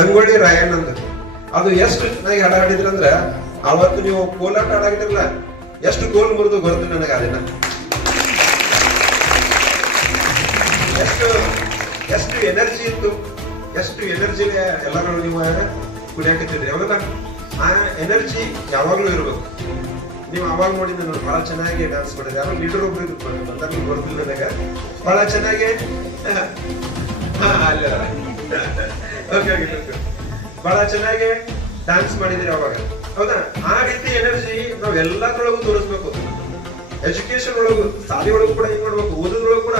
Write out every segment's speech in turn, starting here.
ಸಂಗೊಳ್ಳಿ ರಾಯಣ್ಣ ಅಂತ ಅದು ಎಷ್ಟು ಚೆನ್ನಾಗಿ ಹಾಡ ಹಾಡಿದ್ರಂದ್ರೆ ಅವತ್ತು ನೀವು ಕೋಲಾಟ ಹಾಡಾಗಿದ್ರಲ್ಲ ಎಷ್ಟು ಗೋಲ್ ಮುರಿದು ಗೊತ್ತು ನನಗೆ ಅದನ್ನ ಎಷ್ಟು ಎಷ್ಟು ಎನರ್ಜಿ ಇತ್ತು, ಎಷ್ಟು ಎನರ್ಜಿ ಎಲ್ಲರೂ ನೀವು ಕುಡಿಯಾಕತ್ತೀರಿ ಯಾವಾಗ ಆ ಎನರ್ಜಿ ಯಾವಾಗಲೂ ಇರ್ಬೇಕು. ನೀವು ಅವಾಗ ನೋಡಿದ್ರೆ ನಾನು ಬಹಳ ಚೆನ್ನಾಗಿ ಡ್ಯಾನ್ಸ್ ಮಾಡಿದೆ ಯಾರೋ ಲೀಡರ್ ಒಬ್ರು ಬಂದಾಗ ಗೊತ್ತಿಲ್ಲ ನನಗೆ. ಬಹಳ ಚೆನ್ನಾಗಿ ಅಲ್ಲೇ ಓಕೆ ಬಹಳ ಚೆನ್ನಾಗಿ ಡ್ಯಾನ್ಸ್ ಮಾಡಿದಿರಿ ಅವಾಗ. ಹೌದಾ? ಆ ರೀತಿ ಎನರ್ಜಿ ನಾವ್ ಎಲ್ಲದ್ರೊಳಗೂ ತೋರಿಸ್ಬೇಕು. ಎಜುಕೇಶನ್ ಒಳಗು ಸಾಲಿ ಒಳಗೂ ಕೂಡ ಏನ್ ಮಾಡ್ಬೇಕು? ಓದೋದ್ರೊಳಗೂ ಕೂಡ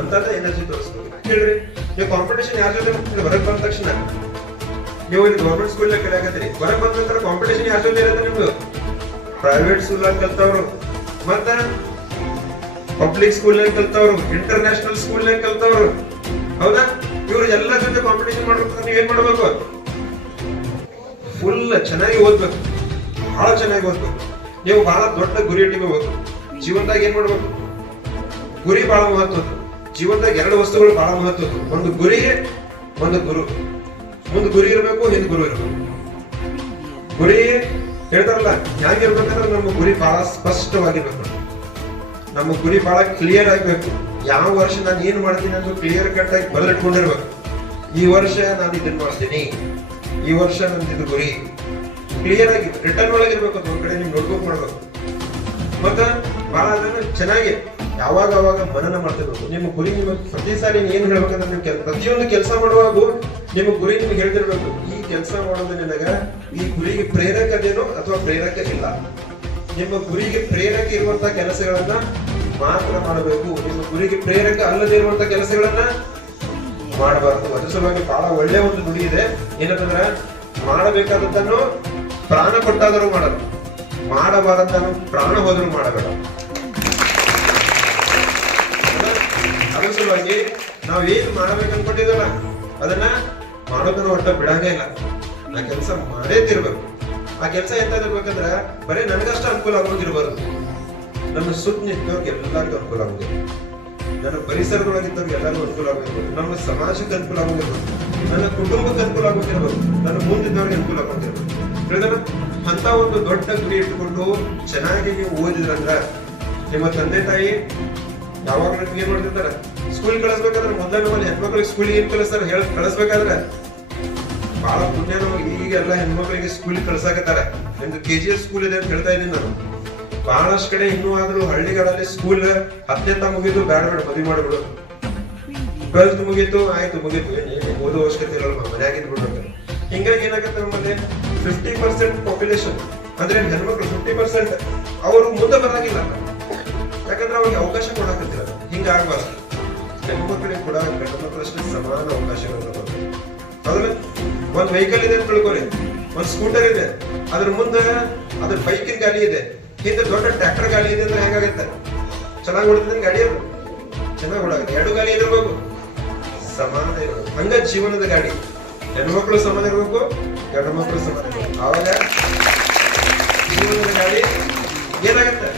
ಅಂತ ಎನರ್ಜಿ ತೋರಿಸ್ಬೇಕು. ಹೇಳ್ರಿ ನೀವು ಕಾಂಪಿಟೇಷನ್ ಯಾರ ಜೊತೆ ಹೊರಗೆ ಬಂದ ತಕ್ಷಣ. ನೀವು ಇಲ್ಲಿ ಗೌರ್ಮೆಂಟ್ ಸ್ಕೂಲ್ ಕಲಿಯಾಕತ್ತೀರಿ ಹೊರಗೆ ಬಂದ ನಂತರ ಕಾಂಪಿಟೇಷನ್ ಯಾರ ಜೊತೆ ಇರತ್ತೆ ನಿಮ್ದು? ಪ್ರೈವೇಟ್ ಸ್ಕೂಲ್ ಕಲ್ತವ್ರು. ಮತ್ತ ಪಬ್ಲಿಕ್ ಸ್ಕೂಲ್ ಕಲ್ತವ್ರು ಇಂಟರ್ನ್ಯಾಷನಲ್ ಸ್ಕೂಲ್ ಕಲ್ತವ್ರು. ಹೌದಾ? ಇವ್ರು ಎಲ್ಲ ಜೊತೆ ಕಾಂಪಿಟೇಷನ್ ಮಾಡ್ಬೇಕು ನೀವ್ ಏನ್ ಮಾಡ್ಬೇಕು? ಫುಲ್ ಚೆನ್ನಾಗಿ ಓದ್ಬೇಕು. ಬಹಳ ಚೆನ್ನಾಗಿ ಓದ್ಬೇಕು. ನೀವು ಬಹಳ ದೊಡ್ಡ ಗುರಿ ಇಟ್ಕೋಬೇಕು ಜೀವನದಾಗ ಏನ್ ಮಾಡ್ಬೇಕು? ಗುರಿ ಬಹಳ ಮಹತ್ವದ್ದು ಜೀವನದಾಗ ಎರಡು ವಸ್ತುಗಳು ಬಹಳ ಮಹತ್ವದ್ದು ಒಂದು ಗುರಿ, ಒಂದು ಗುರು. ಒಂದು ಗುರಿ ಇರಬೇಕು, ಹಿಂದ್ ಗುರು ಇರಬೇಕು. ಗುರಿ ಹೇಳ್ತಾರಲ್ಲ ಹೇಗಿರ್ಬೇಕಂದ್ರೆ ನಮ್ಮ ಗುರಿ ಬಹಳ ಸ್ಪಷ್ಟವಾಗಿರ್ಬೇಕು. ನಮ್ಮ ಗುರಿ ಬಹಳ ಕ್ಲಿಯರ್ ಆಗಬೇಕು. ಯಾವ ವರ್ಷ ನಾನು ಏನ್ ಮಾಡ್ತೀನಿ ಅಂತ ಕ್ಲಿಯರ್ ಕಟ್ ಆಗಿ ಬರೆದಿಟ್ಕೊಂಡಿರ್ಬೇಕು ಈ ವರ್ಷ ನಾನು ಇದನ್ನ ಮಾಡ್ತೀನಿ. ಈ ವರ್ಷ ನಂದು ಇದು ಗುರಿ. ಕ್ಲಿಯರ್ ಆಗಿ ರಿಟರ್ನ್ ಒಳಗಿರ್ಬೇಕು ಒಂದ್ ಕಡೆ ನೀವು ನೋಟ್ಬುಕ್ ಮಾಡ್ಬೇಕು. ಮತ್ತ ಬಹಳ ಚೆನ್ನಾಗಿ ಯಾವಾಗ ಅವಾಗ ಮನನ ಮಾಡ್ತಿರ್ಬೇಕು ನಿಮ್ಮ ಗುರಿ ನಿಮಗೆ ಪ್ರತಿ ಸಾರಿ ಏನ್ ಹೇಳ್ಬೇಕಂದ್ರೆ ಕೆಲ್- ಪ್ರತಿಯೊಂದು ಕೆಲಸ ಮಾಡುವಾಗ ನಿಮ್ಮ ಗುರಿ ನಿಮ್ಗೆ ಹೇಳ್ತಿರ್ಬೇಕು. ಈ ಕೆಲಸ ಮಾಡೋದು ನಿನಗ ಈ ಗುರಿಗೆ ಪ್ರೇರಕದೇನೋ ಅಥವಾ ಪ್ರೇರಕ ಇಲ್ಲ. ನಿಮ್ಮ ಗುರಿಗೆ ಪ್ರೇರಕ ಇರುವಂತಹ ಕೆಲಸಗಳನ್ನ ಮಾತ್ರ ಮಾಡಬೇಕು. ನಿಮ್ಮ ಗುರಿಗೆ ಪ್ರೇರಕ ಅಲ್ಲದೆ ಇರುವಂತಹ ಕೆಲಸಗಳನ್ನ ಮಾಡಬಾರದು. ಅದ್ರ ಸಲುವಾಗಿ ಬಹಳ ಒಳ್ಳೆ ಒಂದು ನುಡಿ ಇದೆ. ಏನಂತಂದ್ರೆ, ಮಾಡಬೇಕಾದದ್ದನ್ನು ಪ್ರಾಣ ಕೊಟ್ಟಾದರೂ ಮಾಡಲು ಮಾಡಬಾರದನ್ನು ಪ್ರಾಣ ಹೋದರೂ ಮಾಡಬೇಡ. ಅದ್ರ ಸಲುವಾಗಿ ನಾವ್ ಏನ್ ಮಾಡ್ಬೇಕು ಅನ್ಕೊಂಡಿದ್ದಲ್ಲ ಅದನ್ನ ಮಾಡೋದನ್ನ ಒಟ್ಟ ಬಿಡಂಗೇ ಇಲ್ಲ. ಆ ಕೆಲಸ ಮಾಡೇ ತಿರ್ಬೇಕು. ಆ ಕೆಲಸ ಎಂತ ಇರ್ಬೇಕಂದ್ರ, ಬರೀ ನನಗಷ್ಟ ಅನುಕೂಲ ಆಗೋದಿರ್ಬಾರ್ದು ನನ್ನ ಸುತ್ತಿನ ಇದ್ದವ್ರಿಗೆ ಎಲ್ಲರಿಗೂ ಅನುಕೂಲ ಆಗುತ್ತೆ. ನನ್ನ ಪರಿಸರದೊಳಗಿದ್ದವ್ರಿಗೆ ಎಲ್ಲರಿಗೂ ಅನುಕೂಲ ಆಗಿರ್ಬೋದು ನಮ್ಮ ಸಮಾಜಕ್ಕೆ ಅನುಕೂಲ ಆಗಿರ್ಬೋದು ನನ್ನ ಕುಟುಂಬಕ್ಕೆ ಅನುಕೂಲ ಆಗುತ್ತಿರ್ಬೋದು ನನ್ನ ಮುಂದಿದ್ದವ್ರಿಗೆ ಅನುಕೂಲ ಆಗುತ್ತಿರ್ಬೋದು ಅಂತ ಒಂದು ದೊಡ್ಡ ಗುರಿ ಇಟ್ಟುಕೊಂಡು ಚೆನ್ನಾಗಿ ನೀವು ಓದಿದ್ರಂದ್ರ ನಿಮ್ಮ ತಂದೆ ತಾಯಿ ಯಾವಾಗ ಏನ್ ಮಾಡ್ತಿರ್ತಾರ? ಸ್ಕೂಲ್ ಕಳಿಸ್ಬೇಕಾದ್ರೆ ಮೊದಲ ನಮ್ಮಲ್ಲಿ ಹೆಣ್ಮಕ್ಳಿಗೆ ಸ್ಕೂಲ್ ಏನ್ ಕಳಿಸ್ತಾರ ಹೇಳಿ ಕಳಿಸ್ಬೇಕಾದ್ರೆ ಬಹಳ ಪುಣ್ಯ ನಮಗೆ. ಈಗೆಲ್ಲ ಹೆಣ್ಮಕ್ಳಿಗೆ ಸ್ಕೂಲ್ ಕಳ್ಸಾಕತ್ತಾರ. ನಿಮ್ದು ಕೆ ಜಿ ಎಸ್ ಸ್ಕೂಲ್ ಇದೆ ಅಂತ ಹೇಳ್ತಾ ಇದ್ದೀನಿ ನಾನು. ಬಹಳಷ್ಟು ಕಡೆ ಇನ್ನೂ ಆದ್ರೂ ಹಳ್ಳಿಗಳಲ್ಲಿ ಸ್ಕೂಲ್ ಹತ್ತನೇ ತ ಮುಗಿದು ಬೇಡ ಬೇಡ, ಮದುವೆ ಮಾಡಿಬಿಡು. ಟ್ವೆಲ್ತ್ ಮುಗೀತು, ಆಯ್ತು, ಮುಗೀತು. ಓದು ಅವಶ್ಯಕತೆ ಇರಲ್ಲ ಮನ್ಯಾಗ ಹಿಂಗಾಗಿ ಏನಾಗುತ್ತೆ ನಮ್ಮಲ್ಲಿ? ಫಿಫ್ಟಿ ಪರ್ಸೆಂಟ್ ಪಾಪ್ಯುಲೇಷನ್ ಅಂದ್ರೆ ಹೆಣ್ಮಕ್ಳು ಫಿಫ್ಟಿ ಪರ್ಸೆಂಟ್ ಅವರು ಮುಂದೆ ಬರಂಗಿಲ್ಲ ಯಾಕಂದ್ರೆ ಅವ್ರಿಗೆ ಅವಕಾಶ ಕೊಡಕತ್ತಿಲ್ಲ. ಹಿಂಗಾಗಬಾರ್ದು. ಹೆಣ್ಮಕ್ಳಿಗೆ ಕೂಡ ಗಂಡು ಮಕ್ಕಳಷ್ಟೇ ಸಮಾನ ಅವಕಾಶಗಳನ್ನ ಅದ್ರ ಒಂದ್ ವೆಹಿಕಲ್ ಇದೆ ಅಂತ ತಿಳ್ಕೊರಿ ಒಂದ್ ಸ್ಕೂಟರ್ ಇದೆ. ಅದ್ರ ಮುಂದೆ, ಅದ್ರ ಬೈಕಿನ ಗಾಡಿ ಇದೆ. ಹಿಂದೆ ದೊಡ್ಡ ಟ್ರ್ಯಾಕ್ಟರ್ ಗಾಳಿ ಇದೆ ಅಂದ್ರೆ ಹೆಂಗಾಗತ್ತೆ? ಚೆನ್ನಾಗಿ ಹೊಡಿದ್ರೆ ಗಾಡಿ ಅದು. ಚೆನ್ನಾಗಿ ಓಡಾಗುತ್ತೆ. ಎರಡು ಗಾಡಿ ಇರಬೇಕು ಸಮಾನ ಇರಬೇಕು ಹಂಗ ಜೀವನದ ಗಾಡಿ ಹೆಣ್ಮಕ್ಳು ಸಮಾನ ಇರಬೇಕು ಗಂಡು ಮಕ್ಕಳು ಸಮಾನ ಇರಬೇಕು. ಆವಾಗ ಜೀವನದ ಗಾಡಿ ಏನಾಗತ್ತೆ?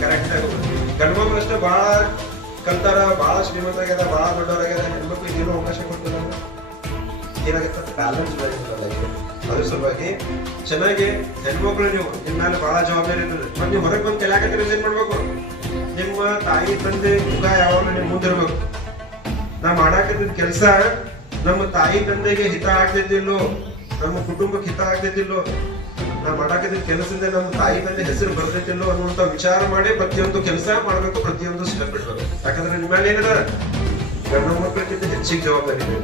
ಕರೆಕ್ಟ್ ಆಗುತ್ತೆ ಗಂಡು ಮಕ್ಕಳು ಅಷ್ಟೇ ಬಹಳ ಕಲ್ತಾರ ಬಹಳ ಶ್ರೀಮಂತ ಆಗ್ಯದ ಬಹಳ ದೊಡ್ಡವರಾಗ್ಯದ ಹೆಣ್ಮಕ್ಳಿಗೆ ಏನೋ ಅವಕಾಶ ಕೊಡ್ತಾರ ಏನಾಗುತ್ತೆ ಬ್ಯಾಲೆನ್ಸ್ ಅದ್ರ ಸಲುವಾಗಿ ಚೆನ್ನಾಗಿ ಹೆಣ್ಮಕ್ಳು ನೀವು ನಿಮ್ಮ ಮೇಲೆ ಬಹಳ ಜವಾಬ್ದಾರಿ ಇರ್ತದೆ. ಮತ್ತೆ ನೀವು ಹೊರಗೆ ಬಂದು ಮಾಡಬೇಕು ಏನ್ ಮಾಡ್ಬೇಕು? ನಿಮ್ಮ ತಾಯಿ, ತಂದೆ, ಮುಖ ಯಾವಾಗಲೂ ನೀವು ಮುಂದಿರ್ಬೇಕು ನಾ ಮಾಡಾಕತ್ತಿದ್ ಕೆಲಸ ನಮ್ಮ ತಾಯಿ, ತಂದೆಗೆ ಹಿತ ಆಗ್ತೈತಿಲ್ಲೋ, ನಮ್ಮ ಕುಟುಂಬಕ್ಕೆ ಹಿತ ಆಗ್ತೈತಿಲ್ಲೋ ನಾ ಮಾಡಾಕಿದ ಕೆಲಸದಿಂದ ನಮ್ಮ ತಾಯಿ, ತಂದೆ ಹೆಸರು ಬರ್ತೈತಿಲ್ಲೋ ಅನ್ನುವಂತ ವಿಚಾರ ಮಾಡಿ ಪ್ರತಿಯೊಂದು ಕೆಲಸ ಮಾಡಬೇಕು, ಪ್ರತಿಯೊಂದು ಸ್ಟೆಪ್ ಇಡ್ಬೇಕು. ಯಾಕಂದ್ರೆ ನಿಮ್ಮ ಮೇಲೆ ಏನದ? ಗಂಡು ಮಕ್ಕಳಿಗಿಂತ ಹೆಚ್ಚಿಗೆ ಜವಾಬ್ದಾರಿ ಇದೆ.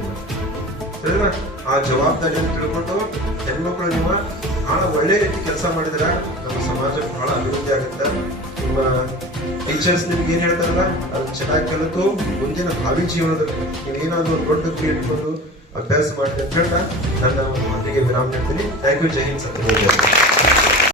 ಸರಿನಾ ಆ ಜವಾಬ್ದಾರಿಯನ್ನು ತಿಳ್ಕೊಂಡು ಹೆಣ್ಮಕ್ಳು ನಿಮ್ಮ ಬಹಳ ಒಳ್ಳೆ ರೀತಿ ಕೆಲಸ ಮಾಡಿದ್ರೆ ನಮ್ಮ ಸಮಾಜ ಬಹಳ ಅಭಿವೃದ್ಧಿ ಆಗುತ್ತೆ. ನಿಮ್ಮ ಟೀಚರ್ಸ್ ನಿಮ್ಗೆ ಏನ್ ಹೇಳ್ತಾರಲ್ಲ, ಅದು ಚೆನ್ನಾಗಿ ಕಲಿತು ಮುಂದಿನ ಭಾವಿ ಜೀವನದಲ್ಲಿ ನೀವೇನಾದ್ರೂ ಒಂದು ದೊಡ್ಡ ಇಟ್ಕೊಂಡು ಅಭ್ಯಾಸ ಮಾಡಿ ಅಂತ ಹೇಳ್ತಾ ನನ್ನ ಮಾತಿಗೆ ವಿರಾಮ ನೀಡ್ತೀನಿ ಥ್ಯಾಂಕ್ ಯು ಜೈ ಹಿಂದ್ ಸತ್ಯ